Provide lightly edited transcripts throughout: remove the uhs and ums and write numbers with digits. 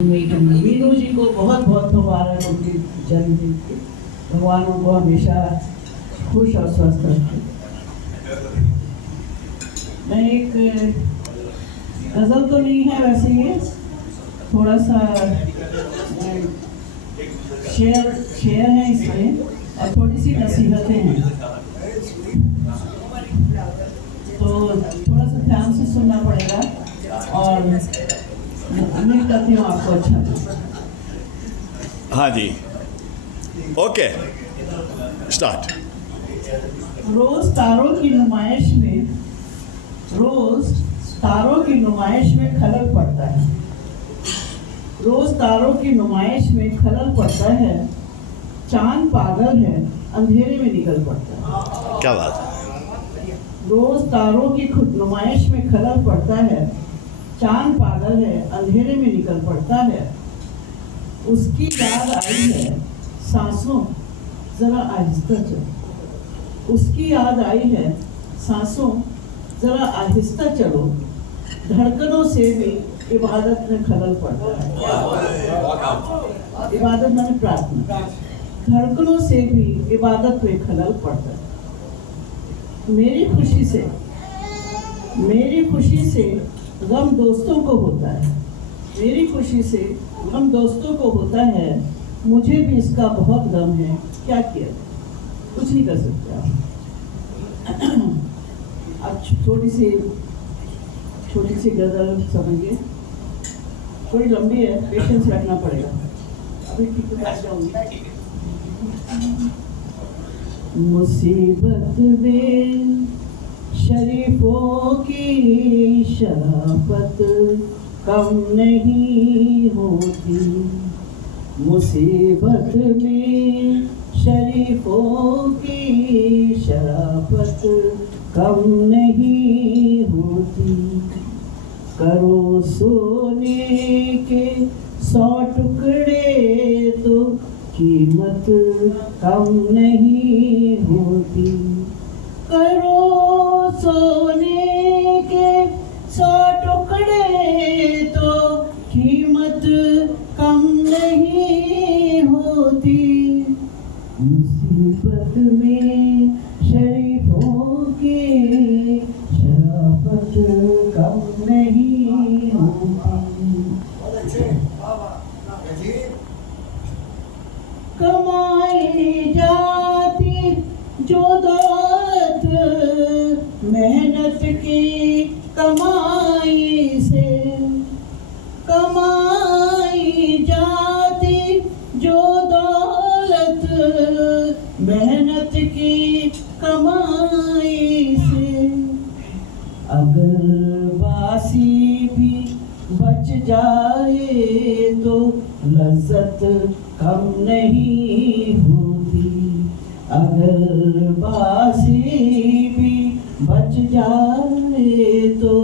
मीनू जी को बहुत बहुत मुबारक उनकी जन्मदिन की। भगवान उनको हमेशा खुश और स्वस्थ रखे। मैं एक गज़ल तो नहीं है, वैसे ये थोड़ा सा शेयर है इसमें और थोड़ी सी नसीहतें हैं, तो थोड़ा सा ध्यान से सुनना पड़ेगा और उम्मीद करती हूँ आपको अच्छा लगे। हाँ जी, ओके, स्टार्ट। रोज तारों की नुमाइश में खलल पड़ता है। रोज तारों की नुमाइश में खलल पड़ता है। चांद पागल है, अंधेरे में निकल पड़ता है। क्या बात। रोज तारों की नुमाइश में खलल पड़ता है। चांद पागल है, अंधेरे में निकल पड़ता है। उसकी याद आई है, सांसों जरा आहिस्ता चलो। उसकी याद आई है, सांसों जरा आहिस्ता चलो। धड़कनों से भी इबादत में खलल पड़ता है। इबादत माने प्रार्थना। धड़कनों से भी इबादत में खलल पड़ता है। मेरी खुशी से गम दोस्तों को होता है। मेरी खुशी से गम दोस्तों को होता है। मुझे भी इसका बहुत गम है, क्या किया, कुछ नहीं कर सकते आप। छोटी सी गजल समझिए, थोड़ी लंबी है, पेशेंस रखना पड़ेगा। अभी ठीक है, बैठ जाऊंगी। मुसीबत में शरीफों की शराफत कम नहीं होती। मुसीबत में शरीफों की शराफत कम नहीं होती। करो सोने के 100 टुकड़े तो कीमत कम नहीं होती। करो सोने के 100 टुकड़े तो कीमत कम नहीं होती। मुसीबत में शरीफों की शराफत कम नहीं होती। कमाई जाती जो दौलत मेहनत की कमाई से। कमाई जाती जो दौलत मेहनत की कमाई से। अगर बासी भी बच जाए तो लज्जत कम नहीं होती। अगर बासी भी बच जाए तो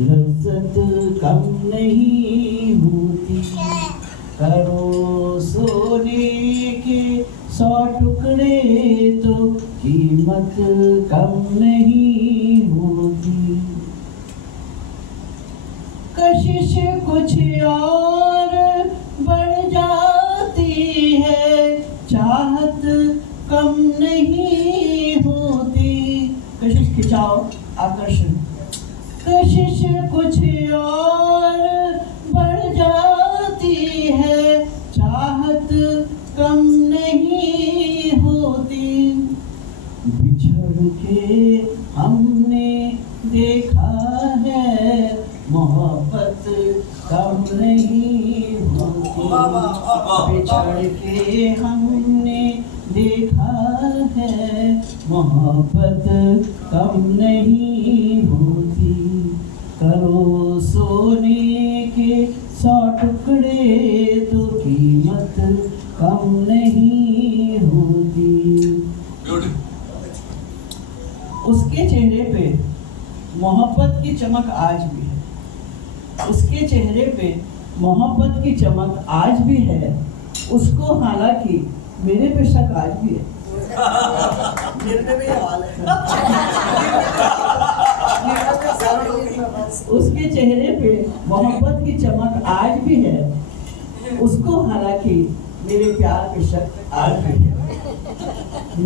लज्जत कम नहीं होती। करो सोने के 100 टुकड़े तो कीमत कम नहीं होती। कशिश कुछ और बढ़ जाती है, चाहत कम नहीं होती। कशिश खिंचाव, आकर्षण। कशिश कुछ और बढ़ जाती है, चाहत कम नहीं होती। बिछड़ के हमने देखा है, मोहब्बत कम नहीं होती। बिछड़ के हमने देखा है, मोहब्बत कम नहीं होती। करो सोने के 100 टुकड़े तो कीमत कम नहीं होती। उसके चेहरे पे मोहब्बत की चमक आज भी है। उसके चेहरे पे मोहब्बत की चमक आज भी है। उसको हालांकि मेरे पे शक आज भी है। मेरे भी हाल है। उसके चेहरे पे मोहब्बत की चमक आज भी है। उसको हालांकि मेरे प्यार के शक आज भी है।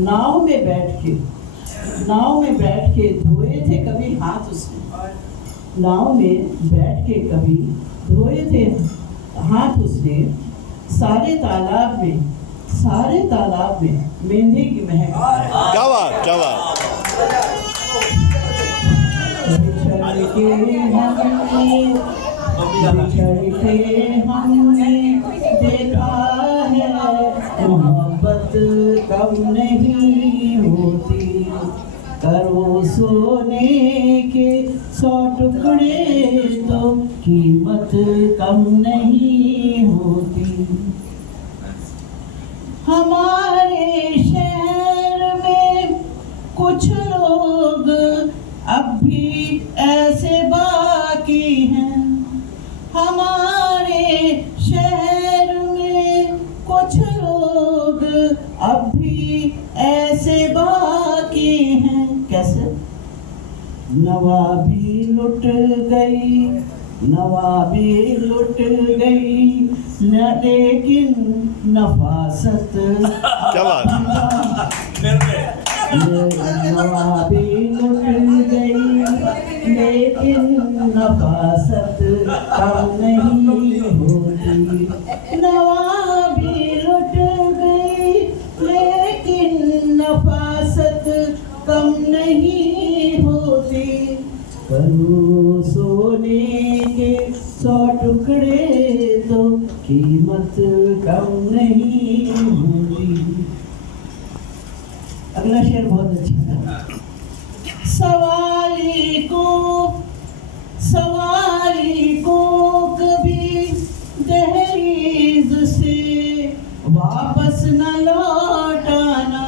नाव में बैठ के धोए थे कभी हाथ उसने, नाव में बैठ के कभी धोए थे हाथ उसने, सारे तालाब में मेंढे की महक। क्या बात बिछड़ के हमने देखा है, मोहब्बत कम नहीं होती, करो सोने के 100 टुकड़े तो कीमत कम नहीं होती। हमारे शहर में कुछ लोग अब भी ऐसे बाकी हैं, हमारे शहर में कुछ लोग अब भी ऐसे बाकी हैं। कैसे? नवाबी लुट गई लेकिन नफासत। क्या बात नवाबी लुट गई लेकिन नफासत कम नहीं होती, नवाबी लुट गई लेकिन नफासत कम नहीं होती, करो सोने के 100 टुकड़े तो कीमत कम नहीं होती। अगला शेर बहुत अच्छा है। सवारी को कभी दहलीज से वापस न लौटाना।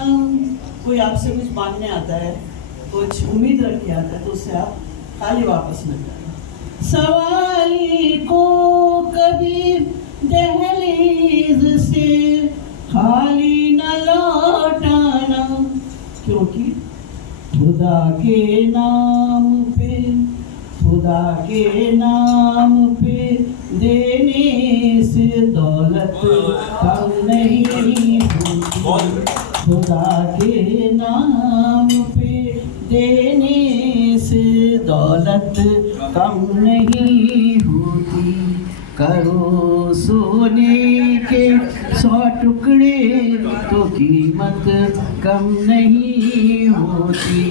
कोई आपसे कुछ मांगने आता है, कुछ उम्मीद रख के आता है, तो उससे आप खाली वापस न जाना। सवारी को कभी दहलीज से खाली न लौटाना, क्योंकि खुदा के नाम पे देने से दौलत कम नहीं होती, खुदा के नाम पे देने से दौलत कम नहीं होती, करो सोने के 100 टुकड़े तो कीमत कम नहीं होती।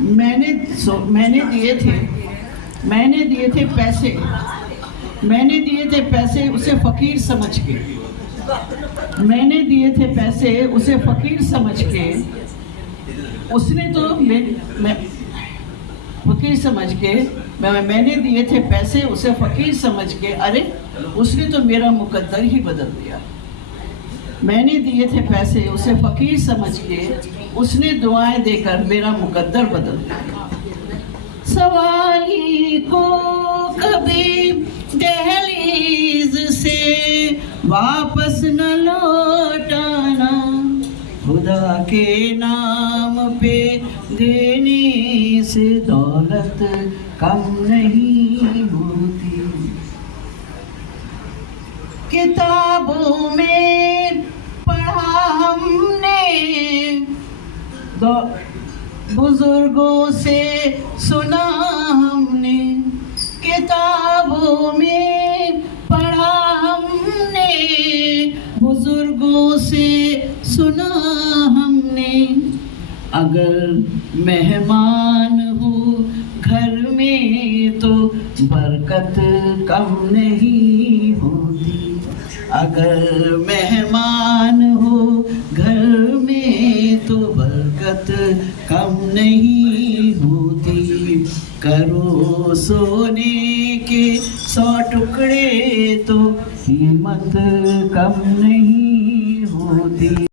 मैंने दिए थे पैसे उसे फकीर समझ के, मैंने दिए थे पैसे उसे फकीर समझ के, उसने तो फकीर समझ के मैंने दिए थे पैसे उसे फकीर समझ के, अरे उसने तो मेरा मुकद्दर ही बदल दिया। मैंने दिए थे पैसे उसे फकीर समझ के, उसने दुआएं देकर मेरा मुकद्दर बदल दिया। सवारी को कभी दहलीज से वापस न लौटाना, खुदा के नाम पे देने से दौलत कम नहीं होती। किताबों में पढ़ा हमने, बुजुर्गों से सुना हमने, किताबों में पढ़ा हमने, बुजुर्गों से सुना हमने, अगर मेहमान हो घर में तो बरकत कम नहीं होती, अगर मेहमान हो घर में तो बरकत कम नहीं होती, करो सोने के 100 टुकड़े तो कीमत कम नहीं होती।